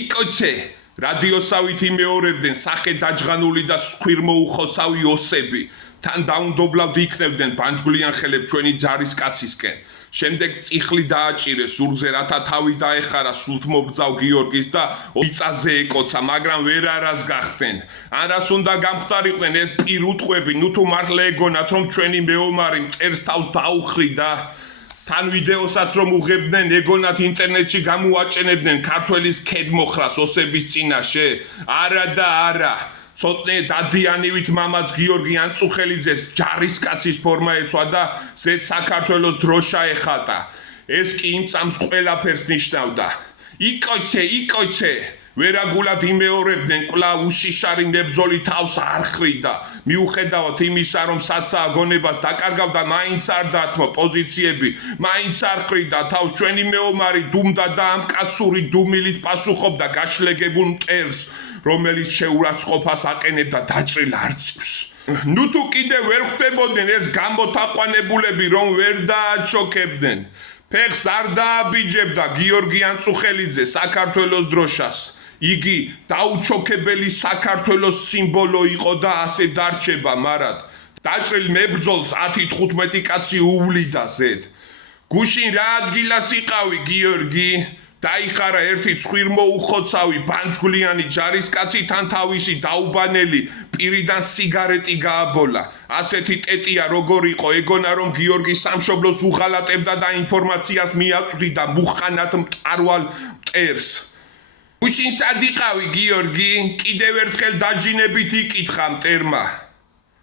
იკოიცე. რადიოსავით იმეორებდნენ სახე დაჯღანული და სქვირმოუხოცავი ოსები. თან დაუნდობლავ იქნებდნენ ბანჯგვლიან ხელებს ჩვენი ჯარისკაცისკენ. შემდეგ წიხლი დააჭირეს ზურგზე, რათა თავი დაეხარა სულთმობრძავ გიორგის და მიწაზე ეკოცა, მაგრამ ვერ არას გახდნენ. ან რას უნდა გამختარიყვნენ ეს პირუტყვები, ნუ თუ მართლა ეგონათ, რომ ჩვენი მეომარი მტერს თავს დაუხრიდა. თან ვიდეოსაც რომ უღებდნენ, ეგონათ ინტერნეტში გამოაჭენებდნენ ქართველის ქედმოხრას ოსების წინაშე. არა და არა. ცოტნე დადიანივით მამაც გიორგი ანწუხელიძეს ჯარისკაცის ფორმა ეცვა და ზედ საქართველოს დროშა ეხატა. ეს კი იმ წამს ყველაფერს ნიშნავდა. იკოიცე. ვერაგულად იმეორებდნენ კვლავ უშიშარი ნებძოლი თავს არ ხრიდა. მიუხედავად იმისა, რომ საცაა გონებას დაკარგავდა, მაინც არ დათმო პოზიციები, მაინც არ ხრიდა თავს. ჩვენი მეომარი დუმდა და ამ კაცური დუმილით პასუხობდა გაშლეგებულ მტერს, რომელიც შეურაცხყოფას აყენებდა დაჭრილ არწივს. ნუ თუ კიდე ვერ ხვდებოდნენ ეს გამოთაყვანებულები, რომ ვერ დააჩოქებდნენ. ფეხს არ დააბიჯებდა გიორგი ანწუხელიძე საქართველოს დროშას. იგი დაუჩოქებელი საქართველოს სიმბოლო იყო და ასე დარჩება მარად. დაჭრილ მებრძოლს 10-15 კაცი უვლიდა ზედ. გუშინ რა ადგილას იყავი გიორგი? დაიხარა ერთი ცხვირმოუხოცავი ბანჯგვლიანი ჯარისკაცი, თან თავისი დაუბანელი პირიდან სიგარეტი გააბოლა. ასეთი ტეტია როგორ იყო, ეგონა რომ გიორგი სამშობლოს უღალატებდა და ინფორმაციას მიაწვდიდა მუხანად მტარვალ მტერს. გუშინ სად იყავი გიორგი? კიდევ ერთხელ დაჯინებით იკითხა მტერმა.